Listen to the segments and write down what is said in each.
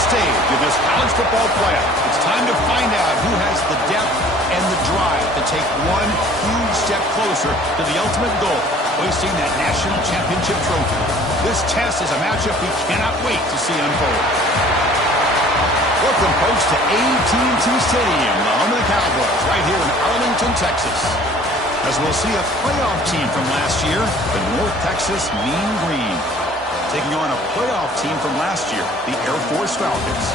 the stage of this college football playoff. It's time to find out who has the depth and the drive to take one huge step closer to the ultimate goal, hoisting that national championship trophy. This test is a matchup we cannot wait to see unfold. Welcome, folks, to AT&T Stadium, the home of the Cowboys, right here in Arlington, Texas. As we'll see a playoff team from last year, the North Texas Mean Green, taking on a playoff team from last year, the Air Force Falcons.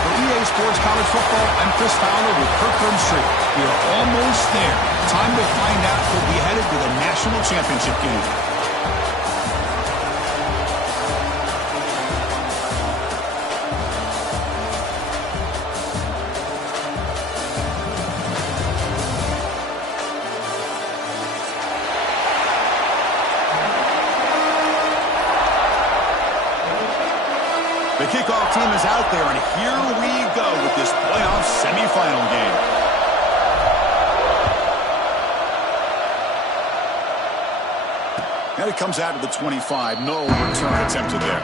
For EA Sports College Football, I'm Chris Fowler with Kirk Street. We are almost there. Time to find out who'll be headed to the national championship game. The kickoff team is out there, and here we go with this playoff semifinal game. And it comes out to the 25. No return attempted there.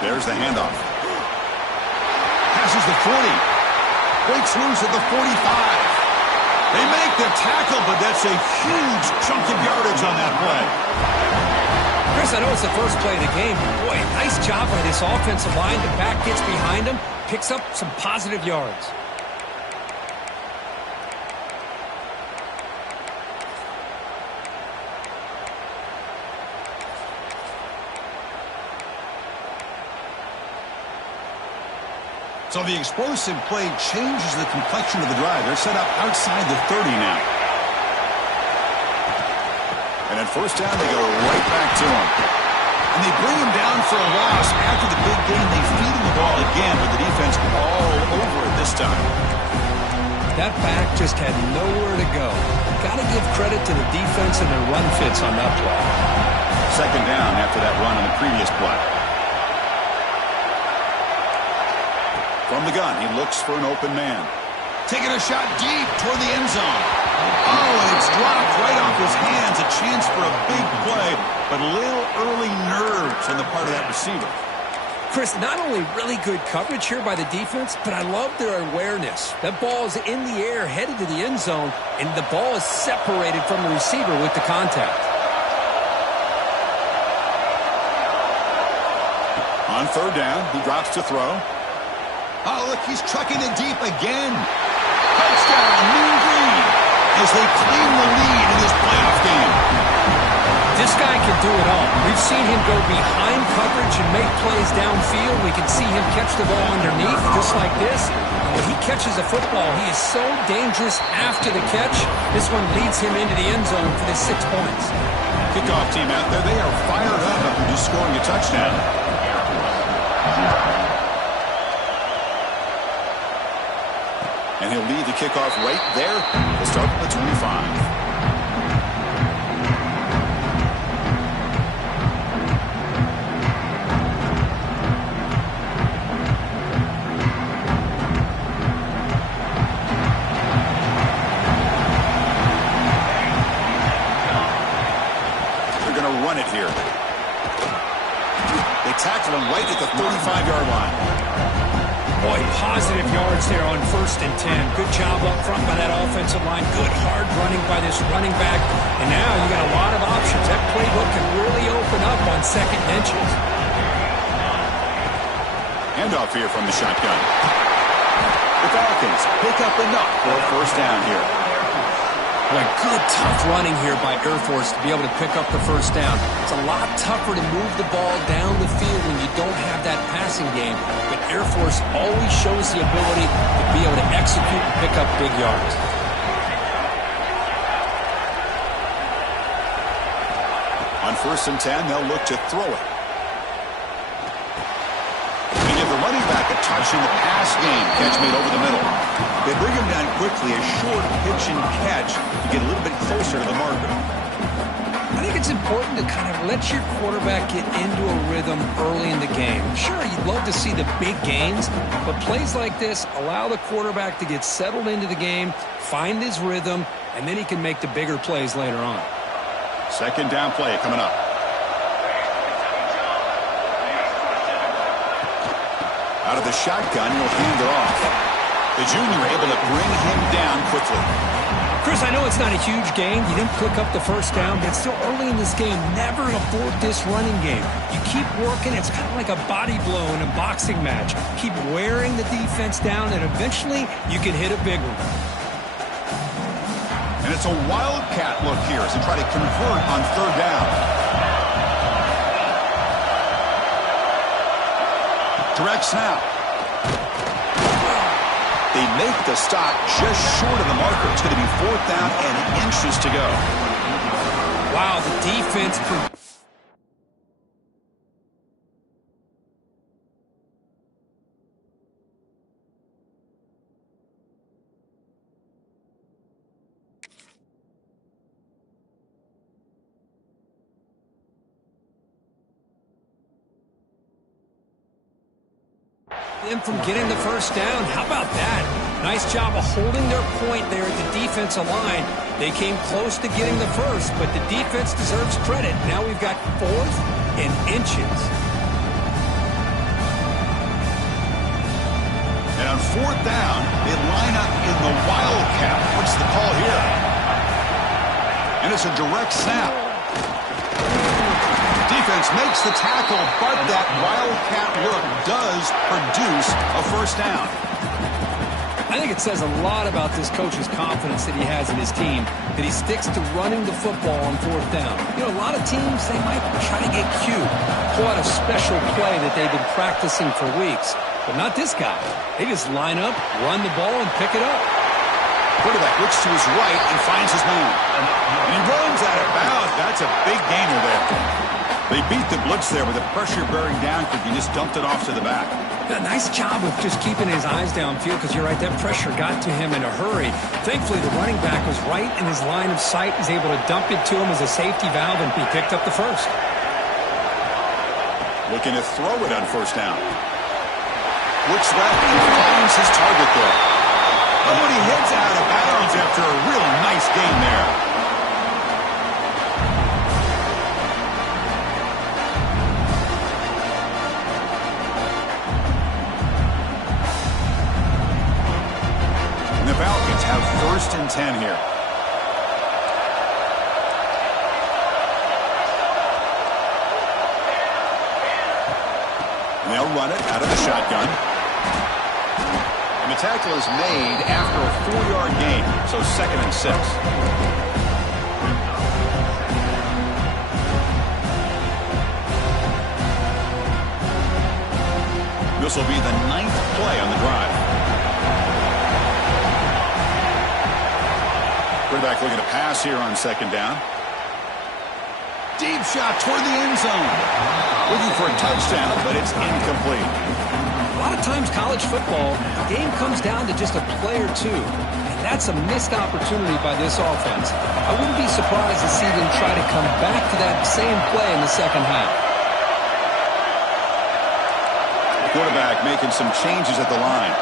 There's the handoff. Passes the 40. Breaks loose at the 45. They make the tackle, but that's a huge chunk of yardage on that play. Chris, I know it's the first play of the game. Boy, nice job by this offensive line. The back gets behind him, picks up some positive yards. So the explosive play changes the complexion of the drive. They're set up outside the 30 now. And at first down, they go right back to him. And they bring him down for a loss. After the big gain, they feed him the ball again, but the defense all over it this time. That back just had nowhere to go. Got to give credit to the defense and their run fits on that play. Second down after that run on the previous play. From the gun, he looks for an open man. Taking a shot deep toward the end zone. Oh, and it's dropped right off his hands. A chance for a big play, but a little early nerves on the part of that receiver. Chris, not only really good coverage here by the defense, but I love their awareness. That ball is in the air, headed to the end zone, and the ball is separated from the receiver with the contact. On third down, he drops to throw. Oh, look, he's trucking it deep again. Touchdown, Mean Green, as they claim the lead in this playoff game. This guy can do it all. We've seen him go behind coverage and make plays downfield. We can see him catch the ball underneath, just like this. When he catches a football, he is so dangerous after the catch. This one leads him into the end zone for the 6 points. Kickoff team out there, they are fired up after just scoring a touchdown. And he'll lead the kickoff right there. We'll start at the 25. They're going to run it here. They tackle him right at the 35-yard line. Boy, positive yards there on 1st and 10. Good job up front by that offensive line. Good hard running by this running back. And now you got a lot of options. That playbook can really open up on second and inches. Handoff here from the shotgun. The Falcons pick up enough for a first down here. Boy, good tough running here by Air Force to be able to pick up the first down. It's a lot tougher to move the ball down the field when you don't have that passing game. But Air Force always shows the ability to be able to execute and pick up big yards. On 1st and 10, they'll look to throw it. They give the running back a touch in the pass game. Catch made over the middle. They bring him down quickly, a short pitch and catch to get a little bit closer to the marker. I think it's important to kind of let your quarterback get into a rhythm early in the game. Sure, you'd love to see the big gains, but plays like this allow the quarterback to get settled into the game, find his rhythm, and then he can make the bigger plays later on. Second down play coming up. Out of the shotgun, he'll hand it off. The junior able to bring him down quickly. Chris, I know it's not a huge gain. You didn't pick up the first down, but it's still early in this game. Never abort this running game. You keep working. It's kind of like a body blow in a boxing match. Keep wearing the defense down, and eventually you can hit a big one. And it's a wildcat look here as they try to convert on third down. Direct snap. They make the stop just short of the marker. It's going to be fourth down and inches to go. Wow, the defense... them from getting the first down. How about that? Nice job of holding their point there at the defensive line. They came close to getting the first, but the defense deserves credit. Now we've got fourth and inches. And on fourth down, they line up in the wildcat. What's the call here? And it's a direct snap. Defense makes the tackle, but that wildcat look does produce a first down. I think it says a lot about this coach's confidence that he has in his team, that he sticks to running the football on fourth down. You know, a lot of teams, they might try to get cute, pull out a special play that they've been practicing for weeks. But not this guy. They just line up, run the ball, and pick it up. Quarterback looks to his right and finds his man. And he runs out of bounds. That's a big gainer there. They beat the blitz there with the pressure bearing down because he just dumped it off to the back. Yeah, nice job of just keeping his eyes downfield because you're right, that pressure got to him in a hurry. Thankfully, the running back was right in his line of sight. He's able to dump it to him as a safety valve, and he picked up the first. Looking to throw it on first down. Looks left and finds his target there. Oh, and he heads out of bounds after a really nice gain there. And the Falcons have first and 10 here. And they'll run it out of the shotgun. And the tackle is made after a 4-yard gain, so 2nd and 6. This will be the 9th play on the drive. Quarterback looking to pass here on 2nd down. Deep shot toward the end zone. Looking for a touchdown, but it's incomplete. A lot of times college football, the game comes down to just a play or two. And that's a missed opportunity by this offense. I wouldn't be surprised to see them try to come back to that same play in the second half. The quarterback making some changes at the line.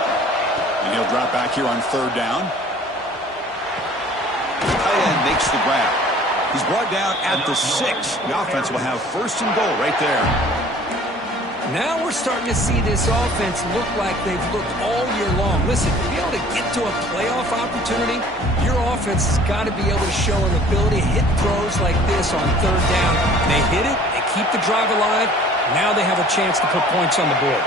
And he'll drop back here on 3rd down. The tight end makes the grab. He's brought down at the 6. The offense will have 1st and goal right there. Now we're starting to see this offense look like they've looked all year long. Listen, to be able to get to a playoff opportunity, your offense has got to be able to show an ability to hit throws like this on 3rd down. They hit it, they keep the drive alive. Now they have a chance to put points on the board.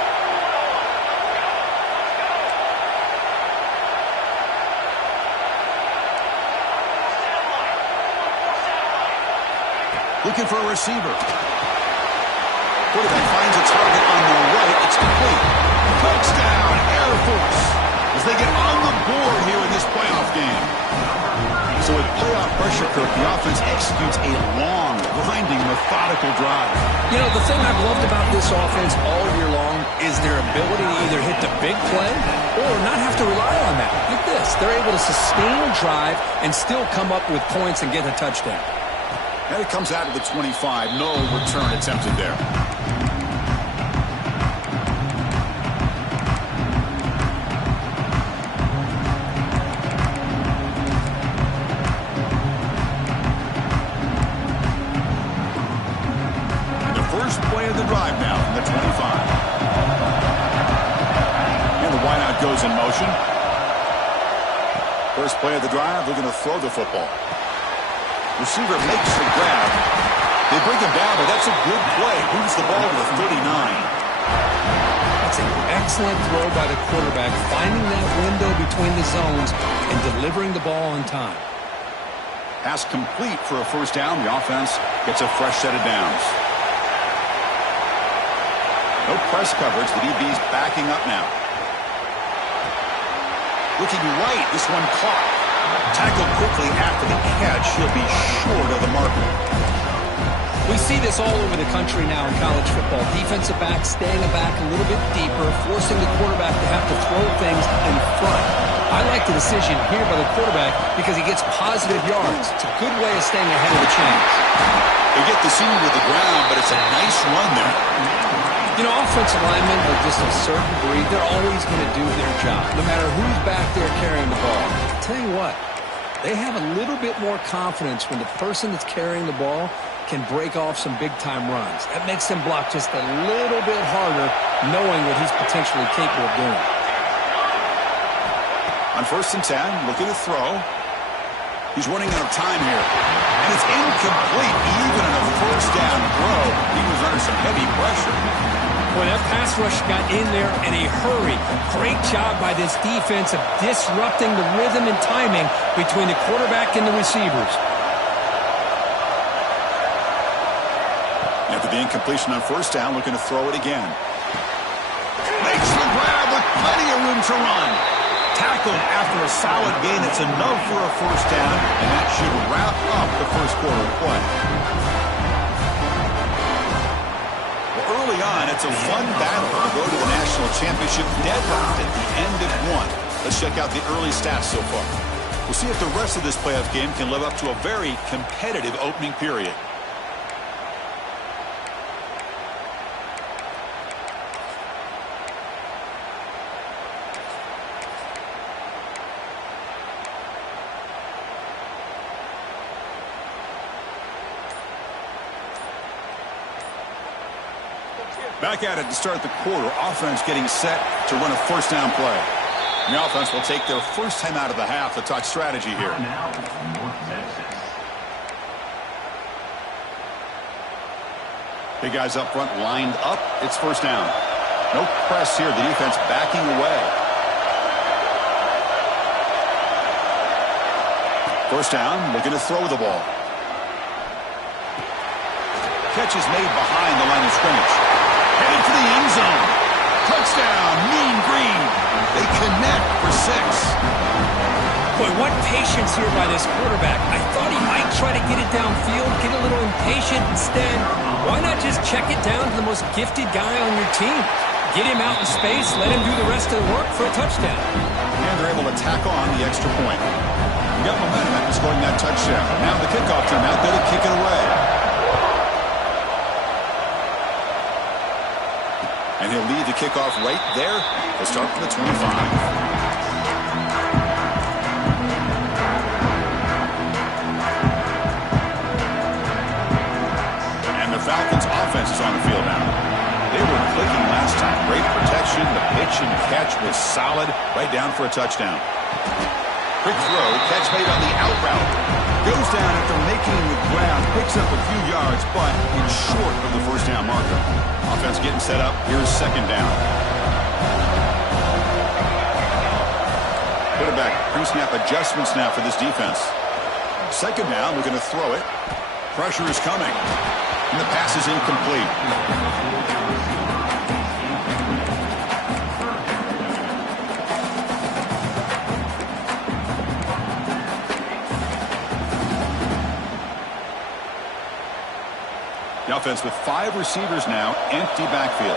Looking for a receiver. Quarterback finds a target on the right. It's complete. Touchdown, Air Force, as they get on the board here in this playoff game. So with playoff pressure, Kirk, the offense executes a long, grinding, methodical drive. You know, the thing I've loved about this offense all year long is their ability to either hit the big play or not have to rely on that. Look at this. They're able to sustain a drive and still come up with points and get a touchdown. And it comes out of the 25. No return attempted there. Drive now from the 25. And the wideout goes in motion. First play of the drive, they're going to throw the football. Receiver makes the grab. They bring him down, but that's a good play. Moves the ball to the 39. That's an excellent throw by the quarterback, finding that window between the zones and delivering the ball on time. Pass complete for a first down. The offense gets a fresh set of downs. No press coverage. The DB's backing up now. Looking right. This one caught. Tackled quickly after the catch. He'll be short of the marker. We see this all over the country now in college football. Defensive backs staying back a little bit deeper, forcing the quarterback to have to throw things in front. I like the decision here by the quarterback because he gets positive yards. It's a good way of staying ahead of the chains. They get the seam to the ground, but it's a nice run there. You know, offensive linemen are just a certain breed. They're always going to do their job, no matter who's back there carrying the ball. I'll tell you what, they have a little bit more confidence when the person that's carrying the ball can break off some big-time runs. That makes them block just a little bit harder, knowing what he's potentially capable of doing. On 1st and 10, looking to throw. He's running out of time here. And it's incomplete, even in a first down throw. He was under some heavy pressure. Boy, that pass rush got in there in a hurry. Great job by this defense of disrupting the rhythm and timing between the quarterback and the receivers. After the incompletion on 1st down, looking to throw it again. Makes the grab with plenty of room to run. Tackled after a solid gain. It's enough for a first down, and that should wrap up the first quarter of play. Well, early on, it's a fun battle to go to the national championship deadlocked at the end of one. Let's check out the early stats so far. We'll see if the rest of this playoff game can live up to a very competitive opening period. Back at it to start the quarter. Offense getting set to run a first down play. And the offense will take their first time out of the half to talk strategy here. Big guys up front lined up. It's first down. No press here. The defense backing away. First down, looking to throw the ball. Catch is made behind the line of scrimmage. Headed for the end zone. Touchdown, Mean Green. They connect for 6. Boy, what patience here by this quarterback. I thought he might try to get it downfield, get a little impatient. Instead, why not just check it down to the most gifted guy on your team? Get him out in space, let him do the rest of the work for a touchdown. And they're able to tack on the extra point. You got momentum after scoring that touchdown. Now the kickoff team out there to kick it away. And he'll lead the kickoff right there. They'll start from the 25. And the Falcons offense is on the field now. They were clicking last time. Great protection. The pitch and catch was solid. Right down for a touchdown. Quick throw. Catch made on the out route. Goes down after making the grab. Picks up a few yards, but it's short of the first down marker. Offense getting set up. Here's second down. Quarterback pre-snap adjustments now for this defense. Second down, we're going to throw it. Pressure is coming. And the pass is incomplete. The offense with 5 receivers now, empty backfield.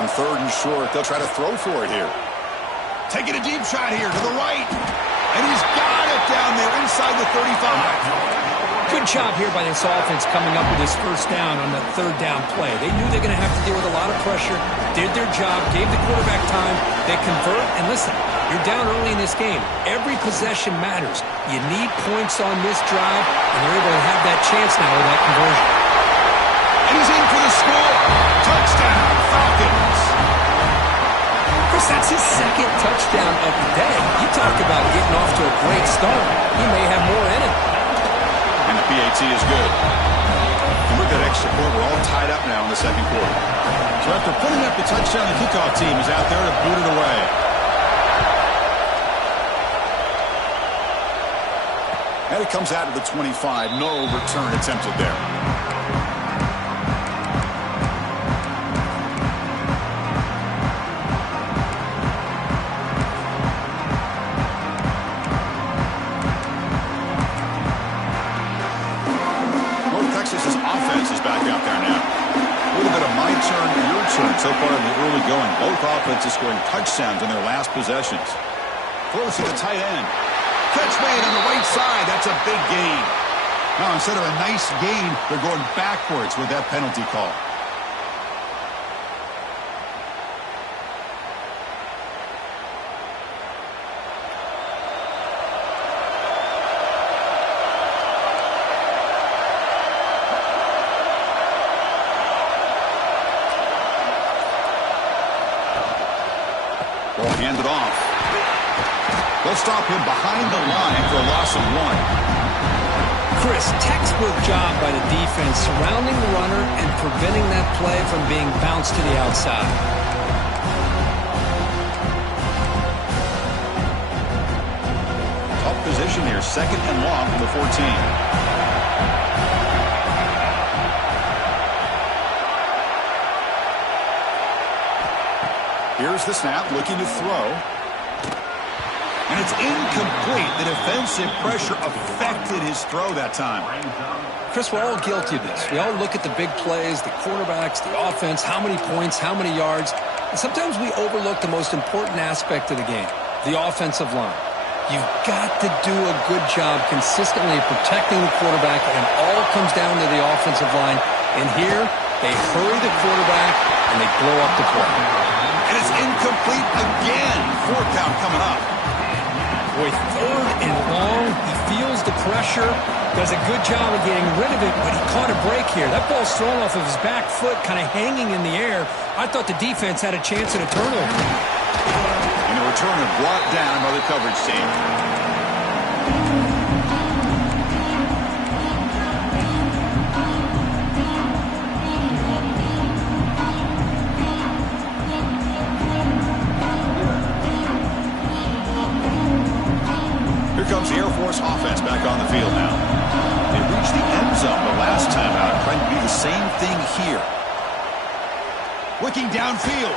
On 3rd and short, they'll try to throw for it here. Taking a deep shot here to the right. And he's got it down there inside the 35. Good job here by this offense coming up with his first down on the 3rd down play. They knew they're going to have to deal with a lot of pressure, did their job, gave the quarterback time. They convert, and listen, you're down early in this game. Every possession matters. You need points on this drive, and you're able to have that chance now with that conversion. And he's in for the score. Touchdown, Falcons. Chris, that's his 2nd touchdown of the day. You talk about getting off to a great start. He may have more in it. And the PAT is good. And look at that extra point. We're all tied up now in the 2nd quarter. So after putting up the touchdown, the kickoff team is out there to boot it away. And it comes out of the 25. No return attempted there. Texas's offense is back out there now. A little bit of my turn, your turn so far in the early going. Both offenses scoring touchdowns in their last possessions. Throws to the tight end. Catch made on the right side. That's a big gain. Now, instead of a nice gain, they're going backwards with that penalty call. Ball handed off. They'll stop him behind the line for a loss of 1. Chris, textbook job by the defense surrounding the runner and preventing that play from being bounced to the outside. Tough position here. 2nd and long from the 14. Here's the snap, looking to throw. And it's incomplete. The defensive pressure affected his throw that time. Chris, we're all guilty of this. We all look at the big plays, the quarterbacks, the offense, how many points, how many yards. And sometimes we overlook the most important aspect of the game, the offensive line. You've got to do a good job consistently protecting the quarterback, and it all comes down to the offensive line. And here, they hurry the quarterback, and they blow up the play. And it's incomplete again. 4th down coming up. Boy, 3rd and long. He feels the pressure. Does a good job of getting rid of it, but he caught a break here. That ball's thrown off of his back foot, kind of hanging in the air. I thought the defense had a chance at a turnover. And the returner brought down by the coverage team. Here comes the Air Force offense back on the field now. They reached the end zone the last time out, trying to do the same thing here. Looking downfield.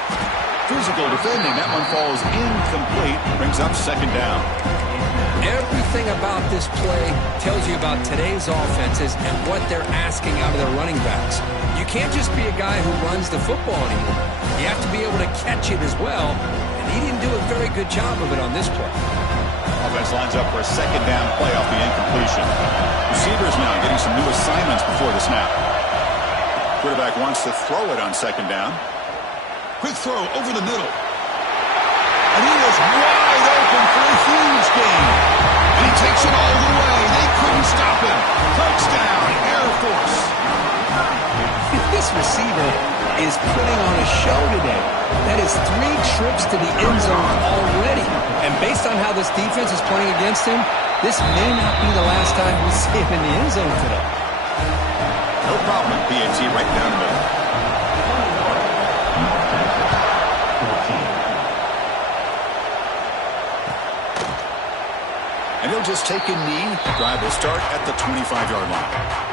Physical defending. That one falls incomplete. Brings up 2nd down. Everything about this play tells you about today's offenses and what they're asking out of their running backs. You can't just be a guy who runs the football anymore. You have to be able to catch it as well, and he didn't do a very good job of it on this play. Offense lines up for a 2nd down play off the incompletion. Receivers now getting some new assignments before the snap. Quarterback wants to throw it on 2nd down. Quick throw over the middle. And he is wide open for a huge gain. And he takes it all the way. They couldn't stop him. Touchdown, Air Force. This receiver is putting on a show today. That is 3 trips to the end zone already. And based on how this defense is playing against him, this may not be the last time we see him in the end zone today. No problem, PAT right down the middle. And he'll just take a knee. Drive will start at the 25-yard line.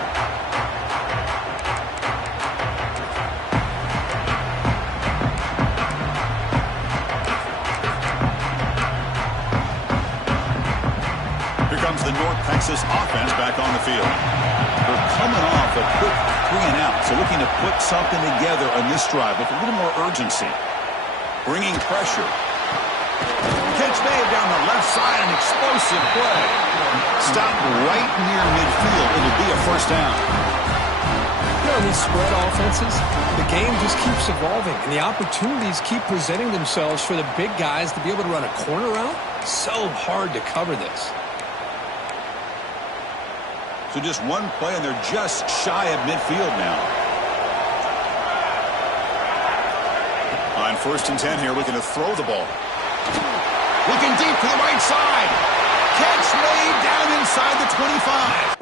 comes the North Texas offense back on the field. They're coming off a quick 3-and-out, so looking to put something together on this drive with a little more urgency. Bringing pressure. Catch made down the left side, an explosive play. Stopped right near midfield. It'll be a first down. You know, these spread offenses, the game just keeps evolving, and the opportunities keep presenting themselves for the big guys to be able to run a corner route. So hard to cover this. So just one play, and they're just shy of midfield now. On 1st and 10 here, looking to throw the ball. Looking deep to the right side. Catch made down inside the 25.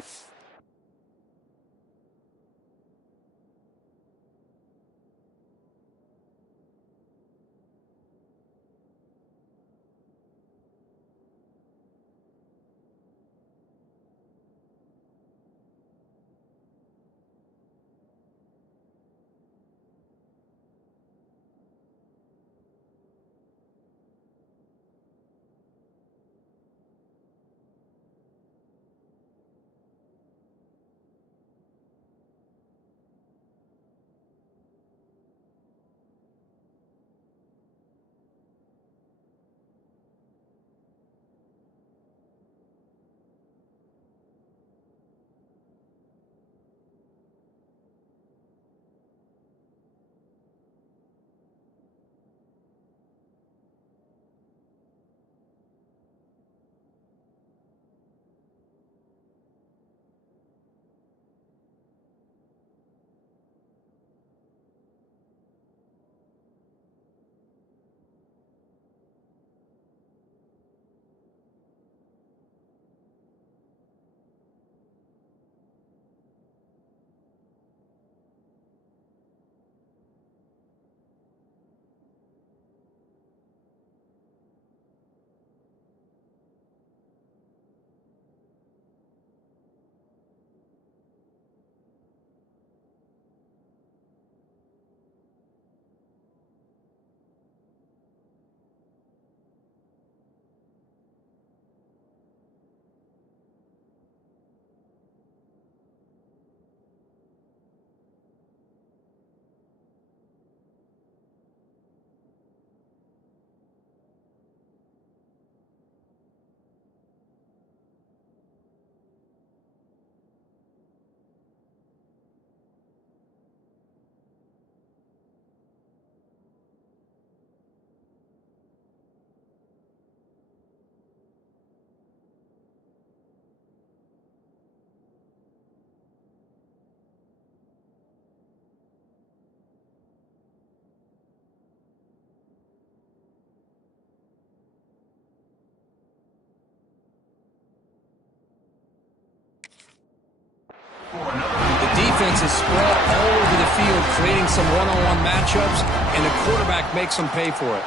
The defense is spread all over the field, creating some one-on-one matchups, and the quarterback makes them pay for it.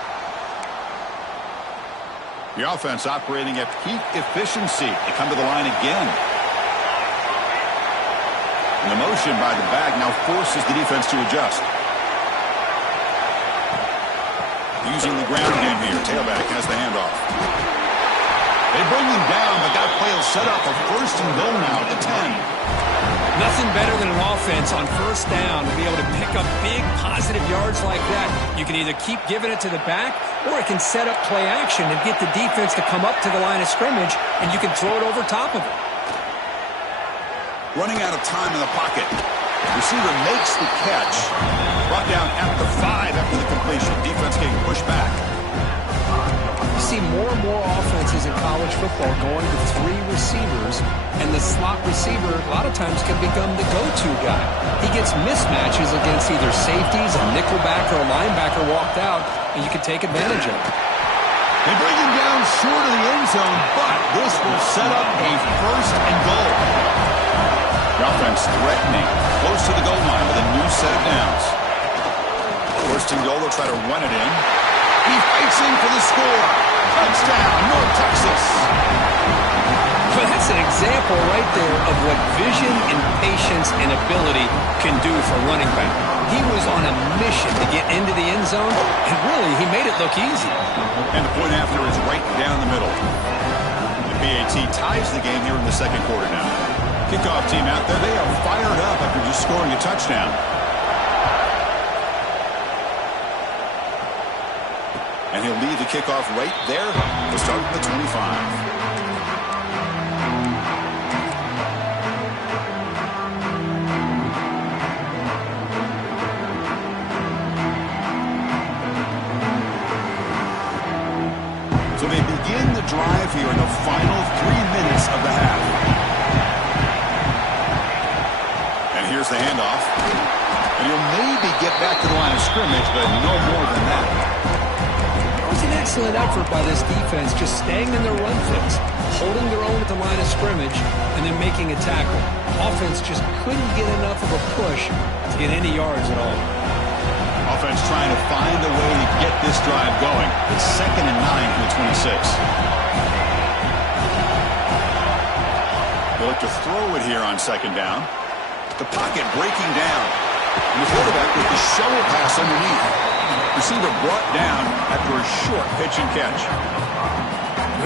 The offense operating at peak efficiency. They come to the line again. And the motion by the back now forces the defense to adjust. Using the ground game here. Tailback has the handoff. They bring him down, but that play will set up a 1st and goal now at the 10. Nothing better than an offense on 1st down to be able to pick up big positive yards like that. You can either keep giving it to the back, or it can set up play action and get the defense to come up to the line of scrimmage, and you can throw it over top of it. Running out of time in the pocket. Receiver makes the catch. Brought down at the 5 after the completion. Defense getting pushed back. You see more and more offenses in college football going to 3 receivers, and the slot receiver a lot of times can become the go-to guy. He gets mismatches against either safeties, a nickelback, or a linebacker walked out, and you can take advantage of it. They bring him down short of the end zone, but this will set up a 1st and goal. The offense threatening, close to the goal line with a new set of downs. 1st and goal, they'll try to run it in. He fights in for the score. Touchdown, North Texas. Well, that's an example right there of what vision and patience and ability can do for running back. He was on a mission to get into the end zone, and really, he made it look easy. And the point after is right down the middle. The PAT ties the game here in the second quarter now. Kickoff team out there, they are fired up after just scoring a touchdown. And he'll lead the kickoff right there to start at the 25. So they begin the drive here in the final 3 minutes of the half. And here's the handoff. And he'll maybe get back to the line of scrimmage, but no more than that. It was an excellent effort by this defense, just staying in their run fix, holding their own at the line of scrimmage, and then making a tackle. Offense just couldn't get enough of a push to get any yards at all. Offense trying to find a way to get this drive going. It's 2nd and 9 from the 26. They look to throw it here on 2nd down. The pocket breaking down. And the quarterback with the shovel pass underneath. Receiver brought down after a short pitch and catch.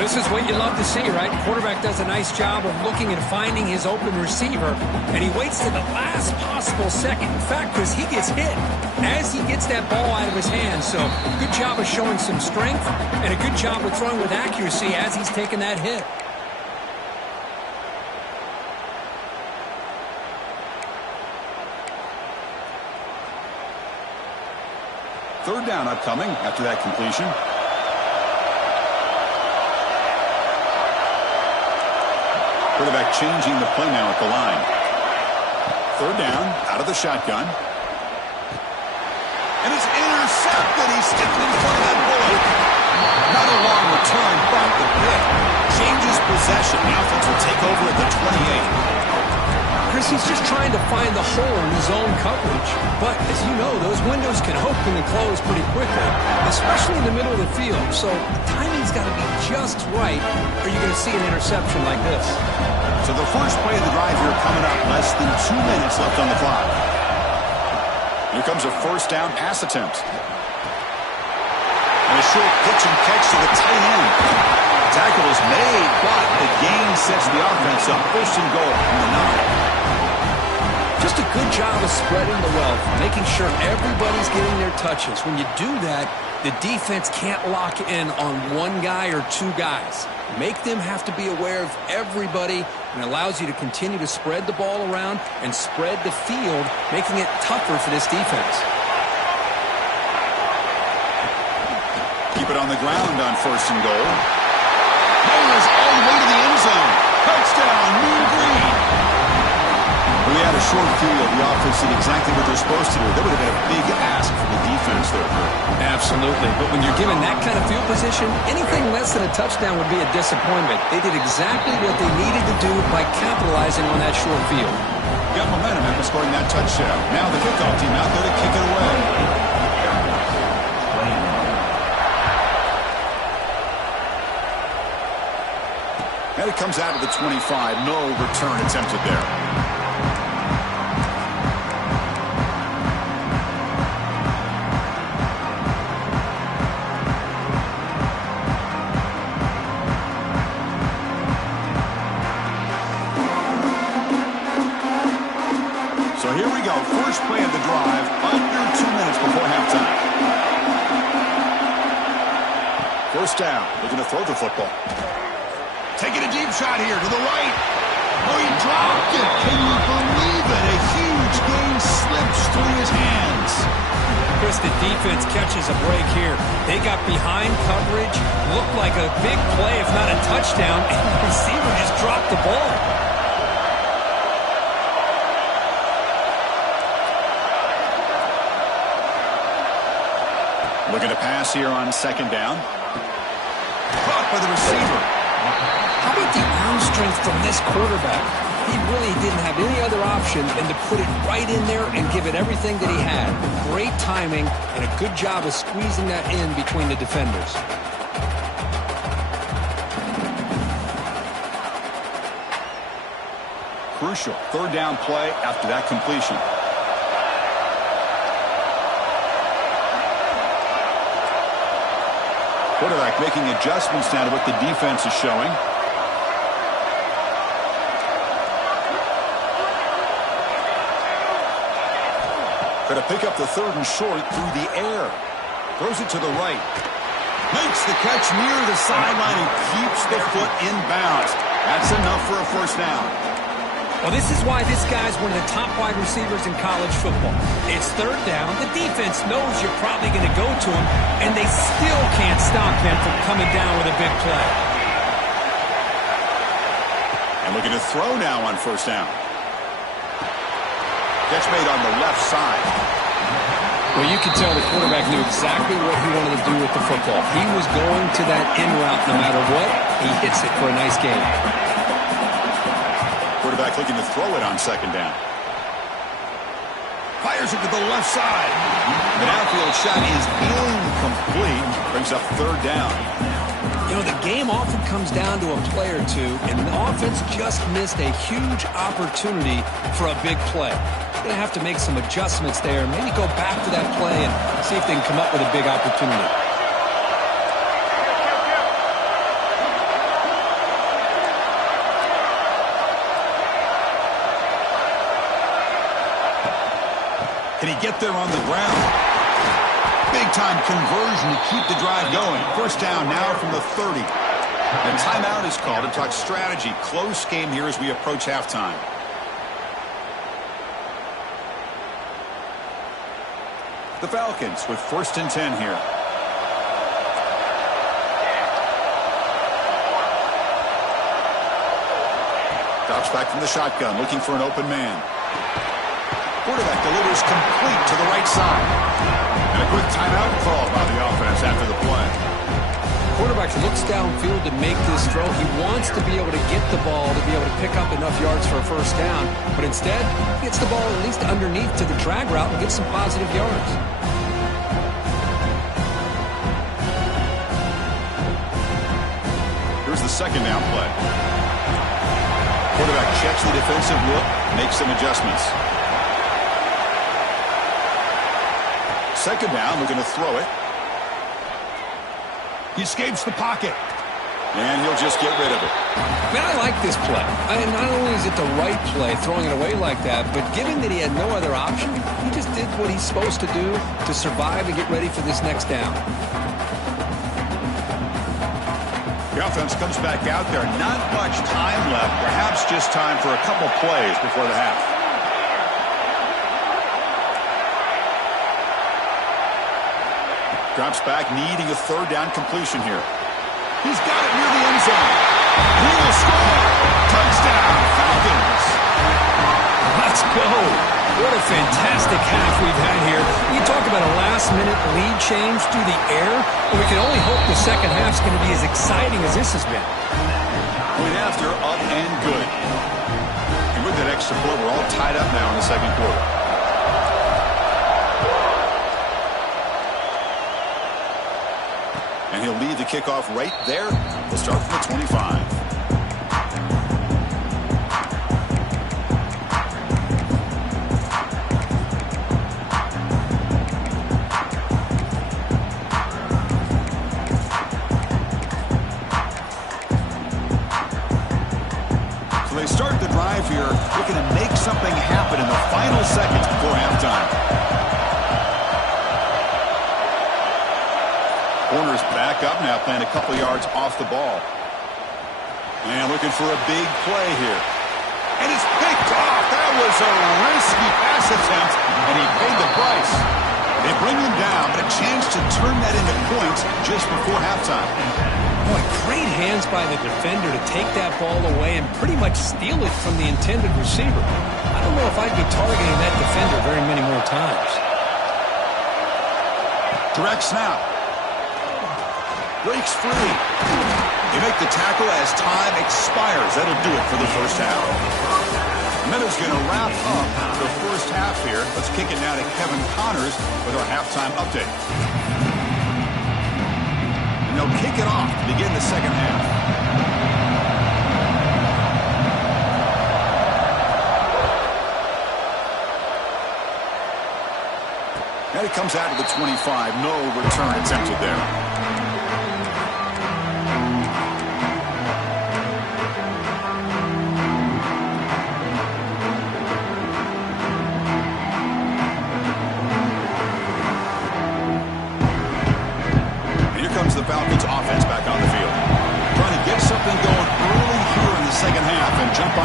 This is what you love to see, right? Quarterback does a nice job of looking and finding his open receiver, and he waits to the last possible second. In fact, Chris, he gets hit as he gets that ball out of his hands. So good job of showing some strength and a good job of throwing with accuracy as he's taking that hit. Third down upcoming after that completion. Quarterback changing the play now at the line. Third down, out of the shotgun. And it's intercepted. He's stepped in front of that bullet. Not a long return, but the pick changes possession. The offense will take over at the 28. Chris, he's just trying to find the hole in his own coverage. But, as you know, those windows can open and close pretty quickly, especially in the middle of the field. So the timing's got to be just right, or you're going to see an interception like this. So the first play of the drive here coming up. Less than 2 minutes left on the clock. Here comes a first down pass attempt. And a short pitch and catch to the tight end. Tackle is made, but the gain sets the offense up. First and goal from the 9. Just a good job of spreading the wealth, making sure everybody's getting their touches. When you do that, the defense can't lock in on one guy or two guys. Make them have to be aware of everybody, and allows you to continue to spread the ball around and spread the field, making it tougher for this defense. Keep it on the ground on first and goal. Mowers all the way to the end zone. Touchdown, Mean Green. We had a short field. The offense did exactly what they're supposed to do. That would have been a big ask for the defense there. Absolutely. But when you're given that kind of field position, anything less than a touchdown would be a disappointment. They did exactly what they needed to do by capitalizing on that short field. Got momentum after scoring that touchdown. Now the kickoff team out there to kick it away. And it comes out of the 25. No return attempted there. So here we go. First play of the drive. Under 2 minutes before halftime. First down. Looking to throw the football. Taking a deep shot here to the right. Oh, he dropped it. Can you believe it? A huge gain slips through his hands. Chris, the defense catches a break here. They got behind coverage. Looked like a big play, if not a touchdown. And the receiver just dropped the ball. Looking to pass here on second down. Caught by the receiver. How about the arm strength from this quarterback? He really didn't have any other option than to put it right in there and give it everything that he had. Great timing and a good job of squeezing that in between the defenders. Crucial third down play after that completion. Quarterback making adjustments now to what the defense is showing. Going to pick up the 3rd and short through the air. Throws it to the right. Makes the catch near the sideline and keeps the foot in bounds. That's enough for a first down. Well, this is why this guy's one of the top wide receivers in college football. It's 3rd down. The defense knows you're probably going to go to him, and they still can't stop him from coming down with a big play. And looking to throw now on first down. Catch made on the left side. Well, you can tell the quarterback knew exactly what he wanted to do with the football. He was going to that in route no matter what. He hits it for a nice gain. Quarterback looking to throw it on 2nd down. Fires it to the left side. The downfield shot is incomplete. Brings up 3rd down. You know, the game often comes down to a play or two, and the offense just missed a huge opportunity for a big play. They're going to have to make some adjustments there, maybe go back to that play and see if they can come up with a big opportunity. Can he get there on the ground? Big-time conversion to keep the drive going. First down now from the 30. And timeout is called to talk strategy. Close game here as we approach halftime. The Falcons with 1st and 10 here. Drops back from the shotgun, looking for an open man. Quarterback delivers complete to the right side. And a quick timeout call by the offense after the play. Quarterback looks downfield to make this throw. He wants to be able to get the ball to be able to pick up enough yards for a first down. But instead, he gets the ball at least underneath to the drag route and gets some positive yards. Here's the 2nd down play. Quarterback checks the defensive look, makes some adjustments. 2nd down, looking to throw it. He escapes the pocket. And he'll just get rid of it. Man, I like this play. Not only is it the right play, throwing it away like that, but given that he had no other option, he just did what he's supposed to do to survive and get ready for this next down. The offense comes back out there. Not much time left. Perhaps just time for a couple plays before the half. Drops back, needing a 3rd down completion here. He's got it near the end zone. He will score. Touchdown, Falcons. Let's go. What a fantastic half we've had here. We talk about a last-minute lead change through the air, and we can only hope the second half's going to be as exciting as this has been. Point after, up and good. And with that extra point, we're all tied up now in the 2nd quarter. And he'll lead the kickoff right there. We'll start from the 25. So they start the drive here, looking to make something happen in the final seconds before halftime. Corner's back up now, playing a couple yards off the ball. And looking for a big play here. And it's picked off. That was a risky pass attempt, and he paid the price. They bring him down, but a chance to turn that into points just before halftime. Boy, great hands by the defender to take that ball away and pretty much steal it from the intended receiver. I don't know if I'd be targeting that defender very many more times. Direct snap. Breaks free. They make the tackle as time expires. That'll do it for the first half. Meadows going to wrap up the first half here. Let's kick it now to Kevin Connors with our halftime update. And they'll kick it off to begin the second half. And it comes out to the 25. No return attempted there.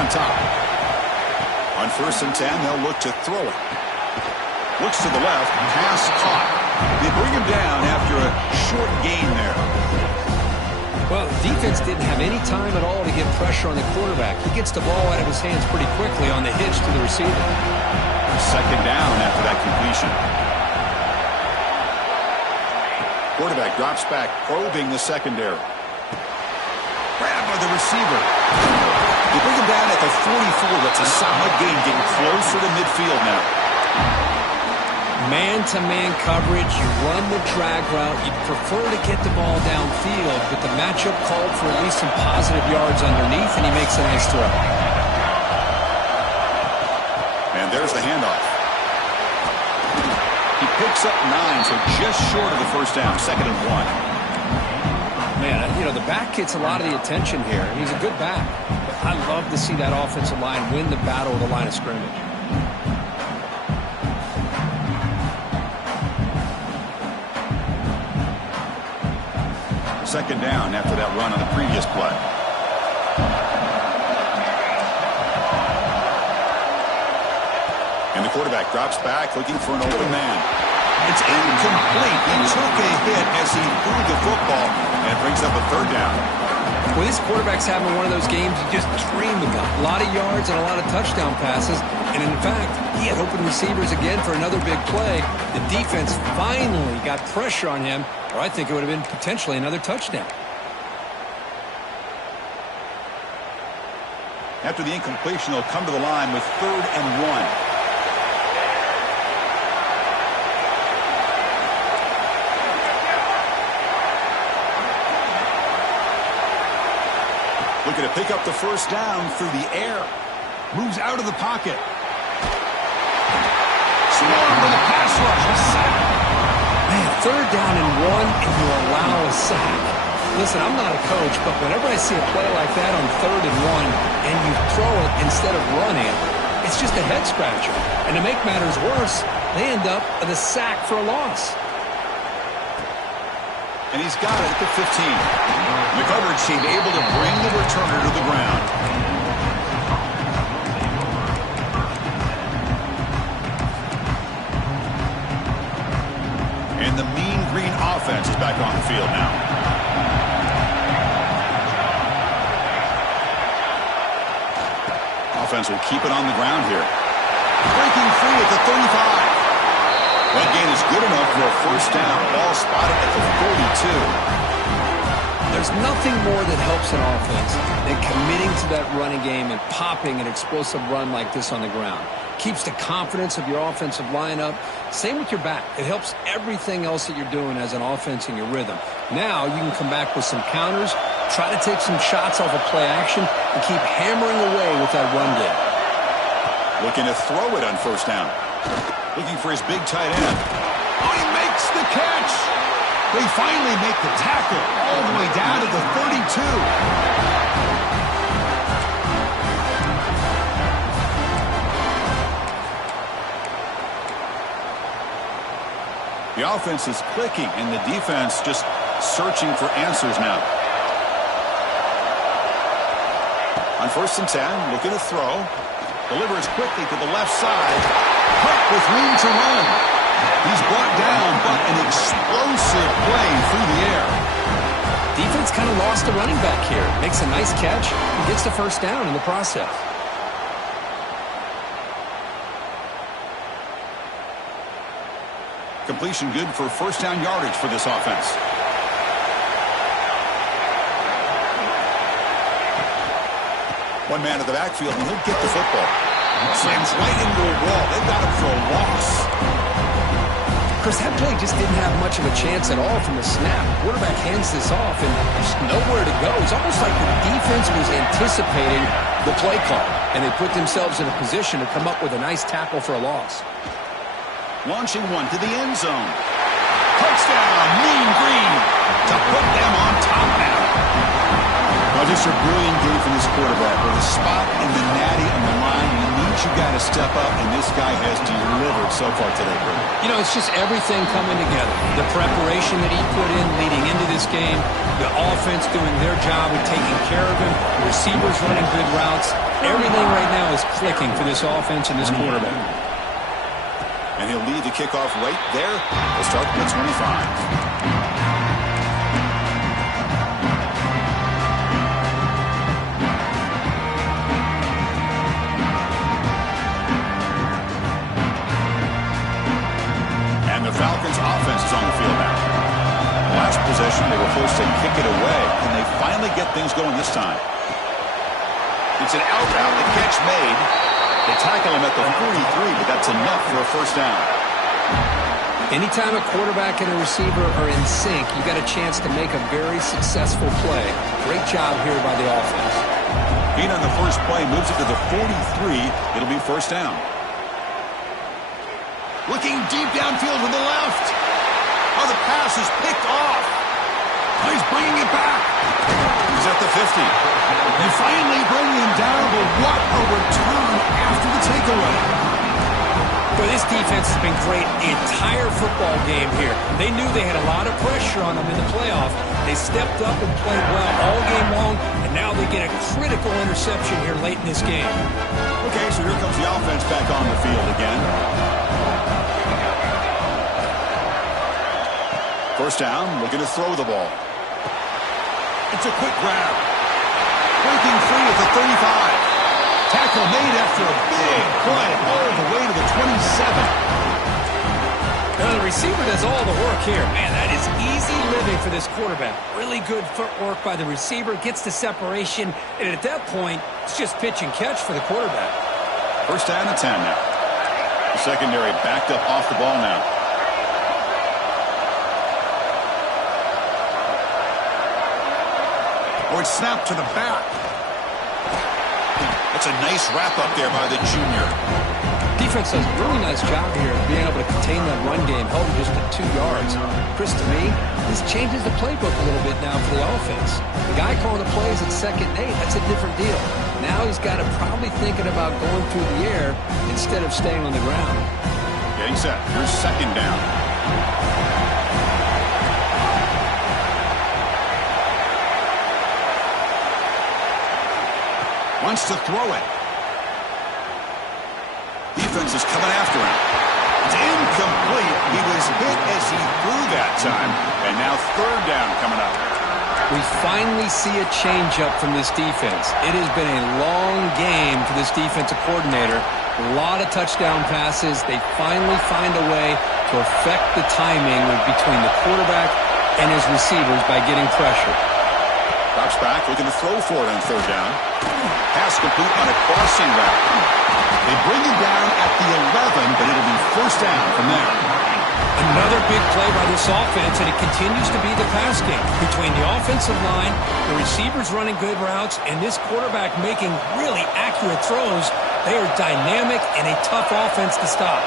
on top. On 1st and 10, they'll look to throw it. Looks to the left, pass caught. They bring him down after a short gain there. Well, the defense didn't have any time at all to get pressure on the quarterback. He gets the ball out of his hands pretty quickly on the hitch to the receiver. 2nd down after that completion. Quarterback drops back, probing the secondary. Grabbed by the receiver. They bring him down at the 44. That's a solid gain, getting closer to midfield now. Man-to-man coverage, you run the drag route. You prefer to get the ball downfield, but the matchup called for at least some positive yards underneath, and he makes a nice throw. And there's the handoff. He picks up 9, so just short of the 1st down, 2nd and 1. Man, you know, the back gets a lot of the attention here, and he's a good back. But I love to see that offensive line win the battle of the line of scrimmage. Second down after that run on the previous play. And the quarterback drops back looking for an open man. It's incomplete. He took a hit as he threw the football and brings up a 3rd down. Well, this quarterback's having one of those games you just dream about. A lot of yards and a lot of touchdown passes. And in fact, he had open receivers again for another big play. The defense finally got pressure on him, or I think it would have been potentially another touchdown. After the incompletion, they'll come to the line with 3rd and 1. Looking to pick up the 1st down through the air. Moves out of the pocket. Swarmed with a pass rush. A sack. Man, 3rd down and 1, and you allow a sack. Listen, I'm not a coach, but whenever I see a play like that on 3rd and 1, and you throw it instead of running, it's just a head scratcher. And to make matters worse, they end up with a sack for a loss. And he's got it at the 15. The coverage team able to bring the returner to the ground. And the Mean Green offense is back on the field now. Offense will keep it on the ground here. Breaking free at the 35. That gain is good enough for a 1st down. Ball spotted at the 42. There's nothing more that helps an offense than committing to that running game and popping an explosive run like this on the ground. Keeps the confidence of your offensive lineup. Same with your back. It helps everything else that you're doing as an offense in your rhythm. Now you can come back with some counters, try to take some shots off of play action, and keep hammering away with that run game. Looking to throw it on 1st down. Looking for his big tight end. Oh, he makes the catch. They finally make the tackle all the way down to the 32. The offense is clicking, and the defense just searching for answers now. On 1st and 10, looking to throw. Delivers quickly to the left side. Hunt with room to run. He's brought down, but an explosive play through the air. Defense kind of lost the running back here. Makes a nice catch and gets the 1st down in the process. Completion good for 1st down yardage for this offense. One man at the backfield, and he'll get the football. Slams right into a wall. They've got him for a loss. Chris, that play just didn't have much of a chance at all from the snap. Quarterback hands this off, and there's nowhere to go. It's almost like the defense was anticipating the play call, and they put themselves in a position to come up with a nice tackle for a loss. Launching one to the end zone. Touchdown, Mean Green, to put them on top now. Well, just a brilliant game from this quarterback. With a spot in the natty on the line, you need thinks you've got to step up, and this guy has delivered so far today, Bert. You know, it's just everything coming together. The preparation that he put in leading into this game, the offense doing their job of taking care of him, the receivers running good routes. Everything right now is clicking for this offense and this quarterback. And he'll lead the kickoff right there. We'll start from the 25. The Falcons offense is on the field now. Last possession, they were forced to kick it away, and they finally get things going this time. It's an out route, the catch made. They tackle him at the 43, but that's enough for a first down. Anytime a quarterback and a receiver are in sync, you got a chance to make a very successful play. Great job here by the offense. Being on the first play moves it to the 43. It'll be first down. Looking deep downfield to the left. Oh, the pass is picked off. Oh, he's bringing it back. He's at the 50. They finally bring him down, but what a return after the takeaway. But this defense has been great the entire football game here. They knew they had a lot of pressure on them in the playoff. They stepped up and played well all game long, and now they get a critical interception here late in this game. Okay, so here comes the offense back on the field again. First down, looking to throw the ball. It's a quick grab. Breaking free at the 35. Tackle made after a big play all the way to the 27. Now the receiver does all the work here. Man, that is easy living for this quarterback. Really good footwork by the receiver, gets the separation, and at that point, it's just pitch and catch for the quarterback. First down and 10 now. The secondary backed up off the ball now. Or it's snapped to the back. That's a nice wrap-up there by the junior. Defense does a really nice job here of being able to contain that run game, held just at 2 yards. Chris, to me, this changes the playbook a little bit now for the offense. The guy calling the plays at 2nd and 8, that's a different deal. Now he's got to probably thinking about going through the air instead of staying on the ground. Getting set. Here's second down. Wants to throw it. Defense is coming after him. It's incomplete. He was hit as he threw that time. And now third down coming up. We finally see a change-up from this defense. It has been a long game for this defensive coordinator. A lot of touchdown passes. They finally find a way to affect the timing between the quarterback and his receivers by getting pressure. Drops back, looking to throw for it on third down. Pass complete on a crossing route. They bring him down at the 11, but it'll be first down from there. Another big play by this offense, and it continues to be the pass game. Between the offensive line, the receivers running good routes, and this quarterback making really accurate throws, they are dynamic and a tough offense to stop.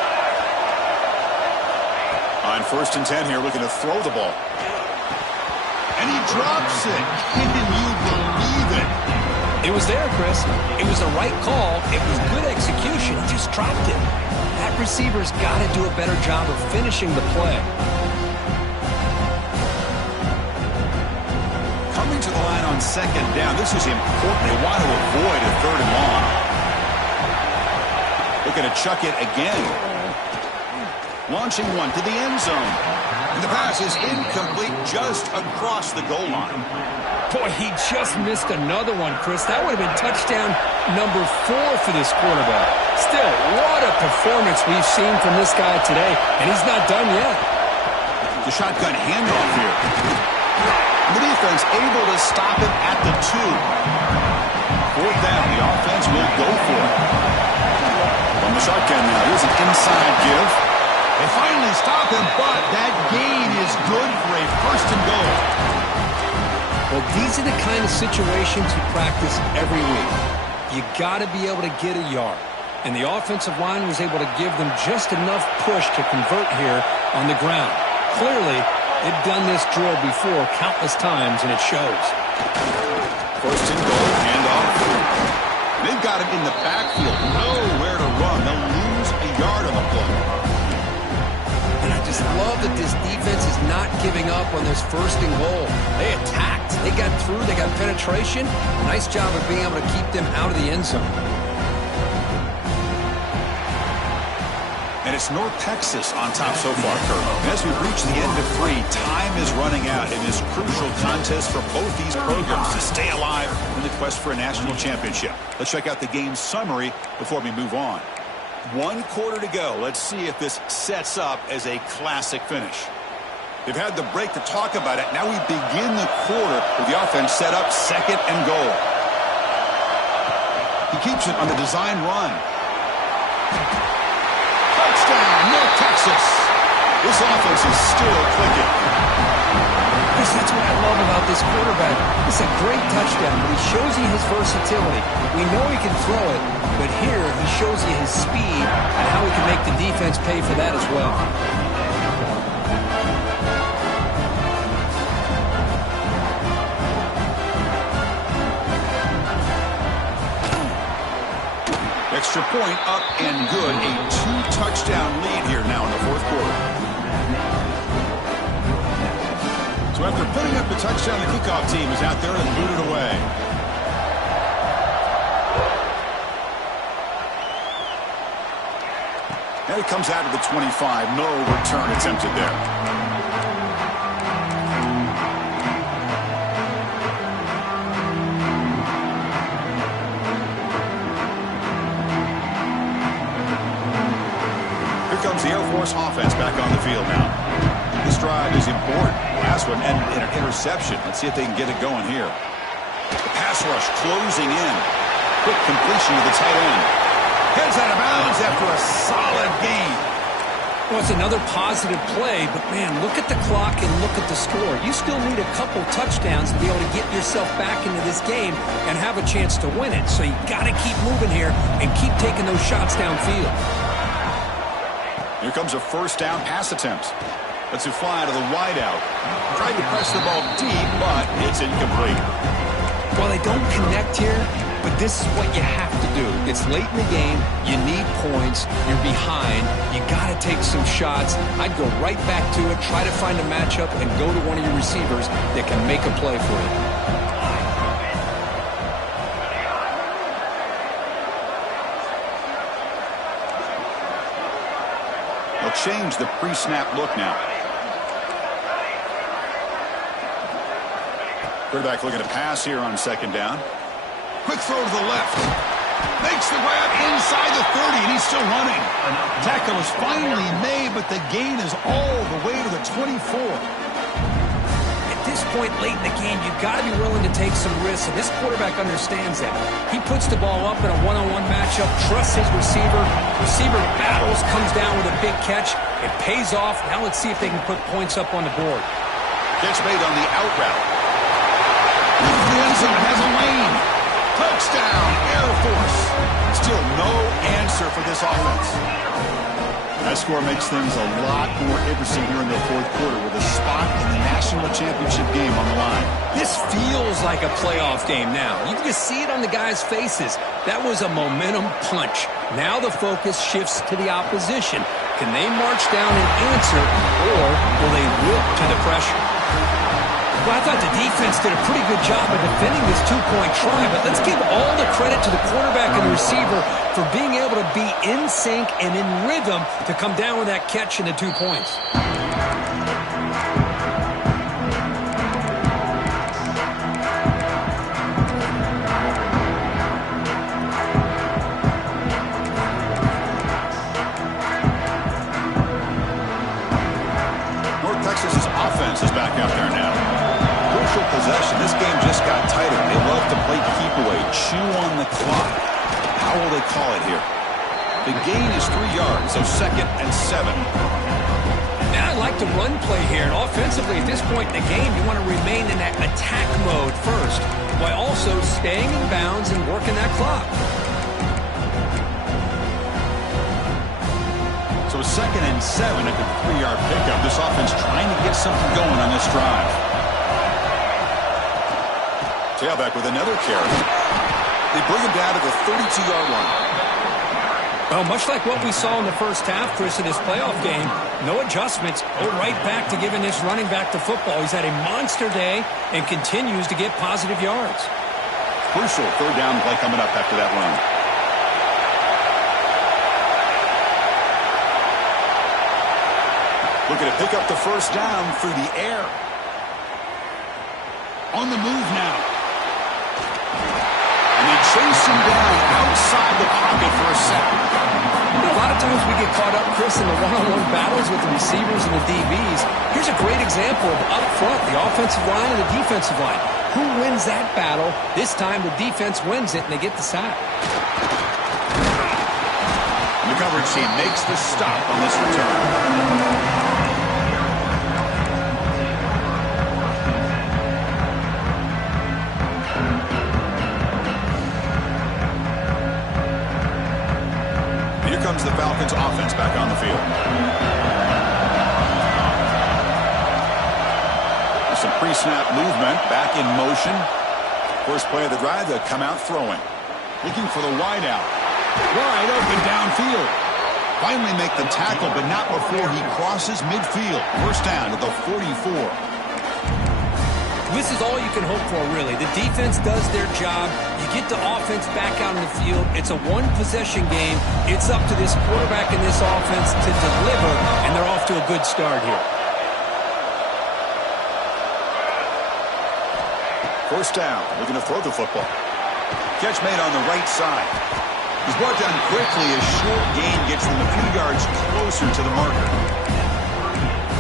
On first and 10 here, looking to throw the ball. And he drops it. Can you believe it? It was there, Chris. It was the right call. It was good execution. He just dropped it. That receiver's got to do a better job of finishing the play. Coming to the line on second down. This is important. They want to avoid a third and long. Looking to chuck it again. Launching one to the end zone. And the pass is incomplete just across the goal line. Boy, he just missed another one, Chris. That would have been touchdown number 4 for this quarterback. Still, what a performance we've seen from this guy today, and he's not done yet. The shotgun handoff here. The defense able to stop it at the 2. Fourth down, the offense will go for it. From the shotgun now, here's an inside give. They finally stop him, but that gain is good for a first and goal. Well, these are the kind of situations you practice every week. You got to be able to get a yard. And the offensive line was able to give them just enough push to convert here on the ground. Clearly, they've done this drill before countless times, and it shows. First and goal, handoff. They've got him in the backfield. Nowhere to yard on the play. And I just love that this defense is not giving up on this 1st and goal. They attacked. They got through. They got penetration. Nice job of being able to keep them out of the end zone. And it's North Texas on top so far, Kurt. As we reach the end of 3, time is running out in this crucial contest for both these programs to stay alive in the quest for a national championship. Let's check out the game summary before we move on. 1 quarter to go. Let's see if this sets up as a classic finish. They've had the break to talk about it. Now we begin the quarter with the offense set up 2nd and goal. He keeps it on the design run. Touchdown, North Texas. This offense is still clicking. Yes, that's what I love about this quarterback. It's a great touchdown, but he shows you his versatility. We know he can throw it, but here he shows you his speed and how he can make the defense pay for that as well. Extra point up and good. A 2-touchdown lead here now in the 4th quarter. So after putting up the touchdown, the kickoff team is out there and booted away. And it comes out of the 25. No return attempted there. Comes the Air Force offense back on the field now. This drive is important. Last one ended in an interception. Let's see if they can get it going here. The pass rush closing in. Quick completion to the tight end. Heads out of bounds after a solid game. Well, it's another positive play, but man, look at the clock and look at the score. You still need a couple touchdowns to be able to get yourself back into this game and have a chance to win it. So you got to keep moving here and keep taking those shots downfield. Here comes a 1st down pass attempt. Lets it fly to the wideout. Tried to press the ball deep, but it's incomplete. Well, they don't connect here, but this is what you have to do. It's late in the game. You need points. You're behind. You got to take some shots. I'd go right back to it, try to find a matchup, and go to one of your receivers that can make a play for you. Change the pre-snap look now. Quarterback looking to pass here on 2nd down. Quick throw to the left. Makes the grab inside the 30, and he's still running. Tackle is finally made, but the gain is all the way to the 24. At this point late in the game, you've got to be willing to take some risks, and this quarterback understands that. He puts the ball up in a one-on-one matchup, trusts his receiver. Receiver battles, comes down with a big catch. It pays off. Now let's see if they can put points up on the board. Catch made on the out route. The end zone has a lane. Touchdown, Air Force. Still no answer for this offense. That score makes things a lot more interesting here in the 4th quarter with a spot in the national championship game on the line. This feels like a playoff game now. You can just see it on the guys' faces. That was a momentum punch. Now the focus shifts to the opposition. Can they march down and answer, or will they wilt to the pressure? Well, I thought the defense did a pretty good job of defending this 2-point try, but let's give all the credit to the quarterback and the receiver for being able to be in sync and in rhythm to come down with that catch and the 2 points. North Texas's offense is back out there now. Crucial possession. This game just got tighter. They love to play keep away, chew on the clock. How will they call it here? The gain is 3 yards, so 2nd and 7. Now I like the run play here. And offensively, at this point in the game, you want to remain in that attack mode first, while also staying in bounds and working that clock. So 2nd and 7 at the 3-yard pickup. This offense trying to get something going on this drive. Tailback with another carry. They bring him down to the 32-yard line. Well, much like what we saw in the first half, Chris, in this playoff game, no adjustments. Go right back to giving this running back to football. He's had a monster day and continues to get positive yards. Crucial third down play coming up after that run. Looking to pick up the first down through the air. On the move now. And they chase him down outside the pocket for a sack. A lot of times we get caught up, Chris, in the one-on-one battles with the receivers and the DBs. Here's a great example of up front, the offensive line and the defensive line. Who wins that battle? This time the defense wins it, and they get the sack. And the coverage team makes the stop on this return. Comes the Falcons offense back on the field. Some pre-snap movement, back in motion. First play of the drive, they'll come out throwing. Looking for the wide out. Wide open downfield. Finally make the tackle, but not before he crosses midfield. First down at the 44. This is all you can hope for, really. The defense does their job. You get the offense back out on the field. It's a one-possession game. It's up to this quarterback and this offense to deliver, and they're off to a good start here. First down, looking to throw the football. Catch made on the right side. He's brought down quickly. A short gain gets them a few yards closer to the marker.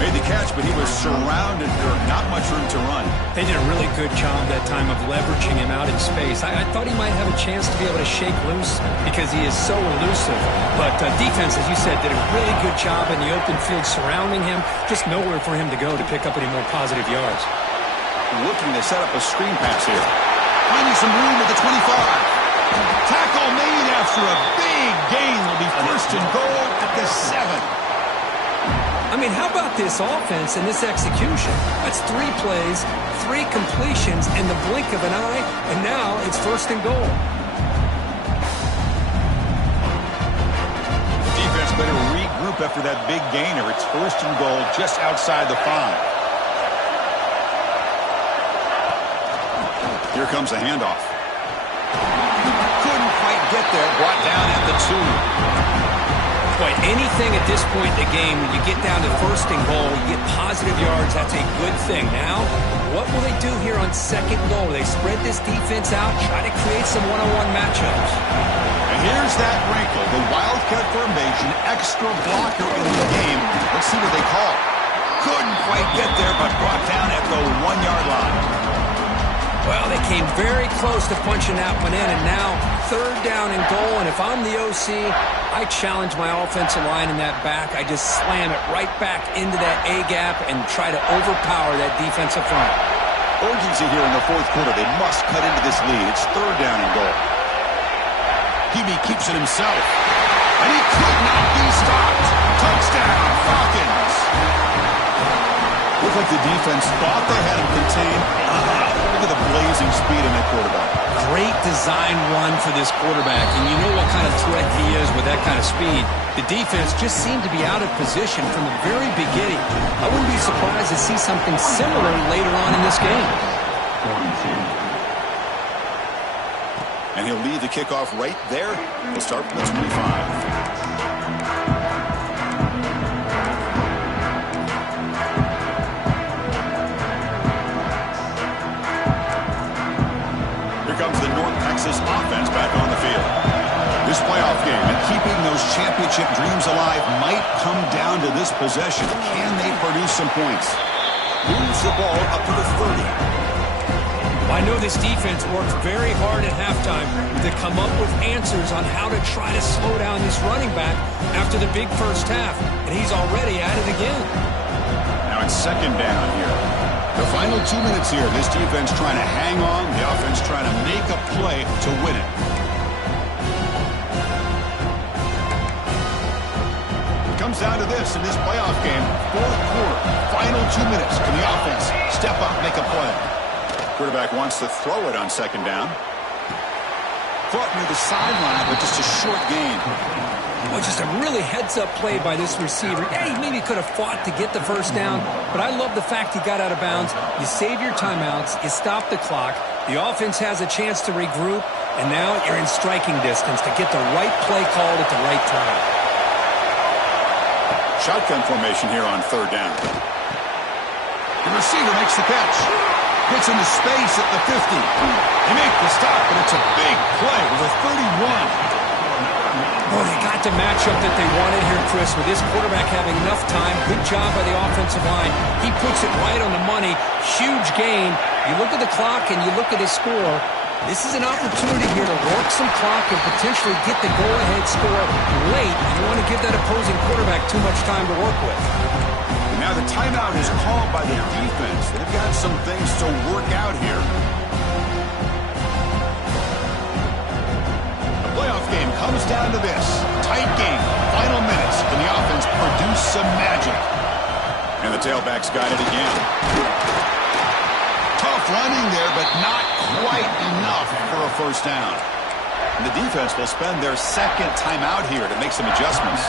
Made the catch, but he was surrounded. Not much room to run. They did a really good job that time of leveraging him out in space. I thought he might have a chance to be able to shake loose because he is so elusive. But defense, as you said, did a really good job in the open field surrounding him. Just nowhere for him to go to pick up any more positive yards. Looking to set up a screen pass here. Finding some room at the 25. Tackle made after a big gain. Will be first and goal at the 7. I mean, how about this offense and this execution? That's 3 plays, 3 completions in the blink of an eye, and now it's first and goal. The defense better regroup after that big gainer. It's first and goal just outside the 5. Here comes a handoff. Couldn't quite get there. Brought down at the 2. Boy, anything at this point in the game, when you get down to first and goal, you get positive yards, that's a good thing. Now, what will they do here on second goal? They spread this defense out, try to create some one-on-one matchups. And here's that wrinkle, the Wildcat formation, extra blocker in the game. Let's see what they call. Couldn't quite get there, but brought down at the 1-yard line. Well, they came very close to punching that one in, and now third down and goal. And if I'm the OC, I challenge my offensive line in that back. I just slam it right back into that A-gap and try to overpower that defensive front. Urgency here in the fourth quarter. They must cut into this lead. It's third down and goal. Hebe keeps it himself. And he could not be stopped. Touchdown, Falcons. Looked like the defense thought they had him contained. Look at the blazing speed in that quarterback. Great design run for this quarterback, and you know what kind of threat he is with that kind of speed. The defense just seemed to be out of position from the very beginning. I wouldn't be surprised to see something similar later on in this game. And he'll lead the kickoff right there. He'll start from the 25. Comes the North Texas offense back on the field. This playoff game and keeping those championship dreams alive might come down to this possession. Can they produce some points? Moves the ball up to the 30. I know this defense worked very hard at halftime to come up with answers on how to try to slow down this running back after the big first half, and he's already at it again. Now it's second down here. The final 2 minutes here, this defense trying to hang on, the offense trying to make a play to win it. It comes down to this in this playoff game, fourth quarter, final 2 minutes. Can the offense step up, make a play? Quarterback wants to throw it on second down. Caught near the sideline, but just a short gain. Well, just a really heads-up play by this receiver. Yeah, he maybe could have fought to get the first down, but I love the fact he got out of bounds. You save your timeouts, you stop the clock, the offense has a chance to regroup, and now you're in striking distance to get the right play called at the right time. Shotgun formation here on third down. The receiver makes the catch. Gets into space at the 50. They make the stop, and it's a big play with a 31. Oh, they got the matchup that they wanted here, Chris, with this quarterback having enough time. Good job by the offensive line. He puts it right on the money. Huge gain. You look at the clock and you look at the score. This is an opportunity here to work some clock and potentially get the go-ahead score late. You don't want to give that opposing quarterback too much time to work with. Now the timeout is called by the defense. They've got some things to work out here. The playoff game comes down to this. Tight game. Final minutes. Can the offense produce some magic? And the tailback's got it again. Tough running there, but not quite enough for a first down. And the defense will spend their second timeout here to make some adjustments.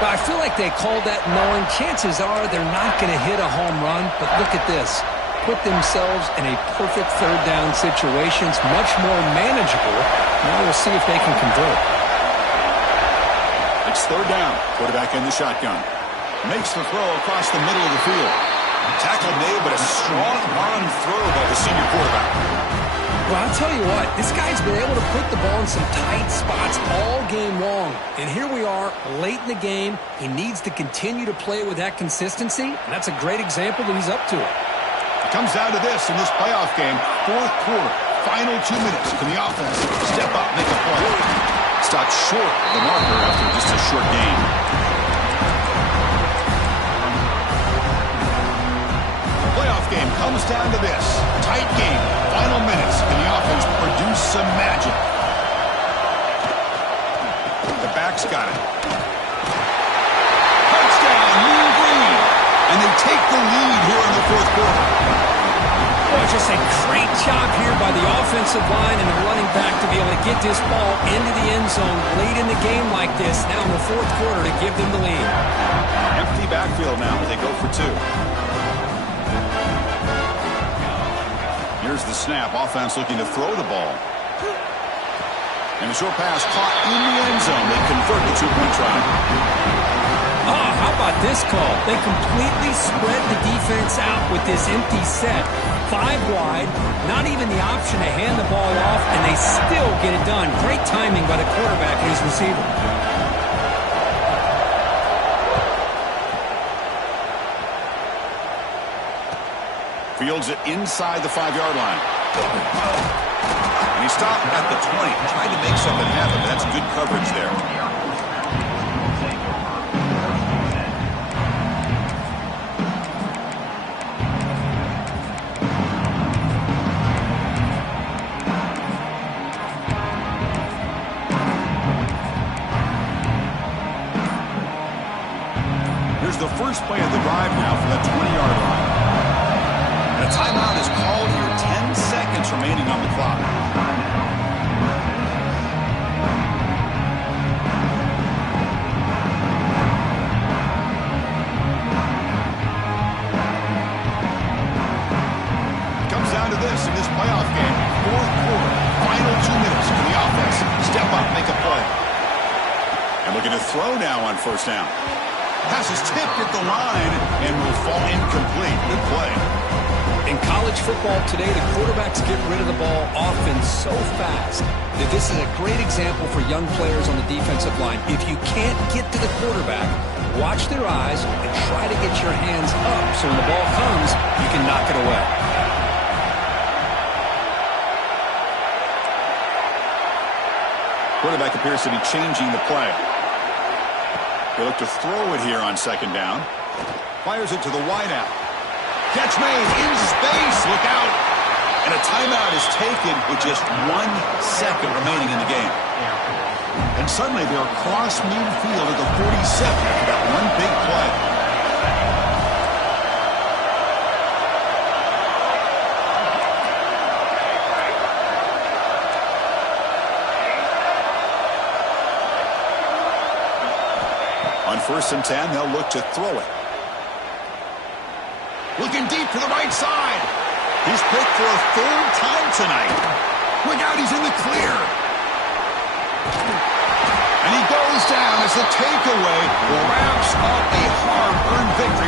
But I feel like they called that knowing chances are they're not going to hit a home run. But look at this. Put themselves in a perfect third down situation. It's much more manageable. Now we'll see if they can convert. It's third down. Quarterback in the shotgun. Makes the throw across the middle of the field. Tackle made, but a strong arm throw by the senior quarterback. Well, I'll tell you what, this guy's been able to put the ball in some tight spots all game long. And here we are, late in the game. He needs to continue to play with that consistency, and that's a great example that he's up to it. It comes down to this in this playoff game. Fourth quarter, final 2 minutes. Can the offense step up, make a play? Stopped short of the marker after just a short game. The playoff game comes down to this. Tight game, final minutes. Can the offense produce some magic? The back's got it. Touchdown, Mean Green. And they take the lead here in the fourth quarter. Boy, just a great job here by the offensive line and the running back to be able to get this ball into the end zone late in the game like this, now in the fourth quarter to give them the lead. Empty backfield now as they go for two. Here's the snap. Offense looking to throw the ball. And the short pass caught in the end zone. They convert the two-point try. Oh, how about this call? They completely spread the defense out with this empty set. 5 wide, not even the option to hand the ball off, and they still get it done. Great timing by the quarterback and his receiver. Fields it inside the 5-yard line. And he stopped at the 20. Tried to make something happen, but that's good coverage there. Here's the first play of the drive now for that 20-yard line. And a timeout is called here. 10 seconds remaining on the clock. It comes down to this in this playoff game. Fourth quarter, final 2 minutes. Can the offense step up, make a play? And looking to throw now on first down. Pass is tipped at the line and will fall incomplete. Good play. In college football today, the quarterbacks get rid of the ball often so fast that this is a great example for young players on the defensive line. If you can't get to the quarterback, watch their eyes and try to get your hands up so when the ball comes, you can knock it away. Quarterback appears to be changing the play. They look to throw it here on second down. Fires it to the wideout. Catch made in space. Look out. And a timeout is taken with just 1 second remaining in the game. And suddenly they're across midfield at the 47 after that one big play. 1st and 10, they'll look to throw it. Looking deep to the right side. He's picked for a 3rd time tonight. Look out, he's in the clear. And he goes down as the takeaway wraps up a hard-earned victory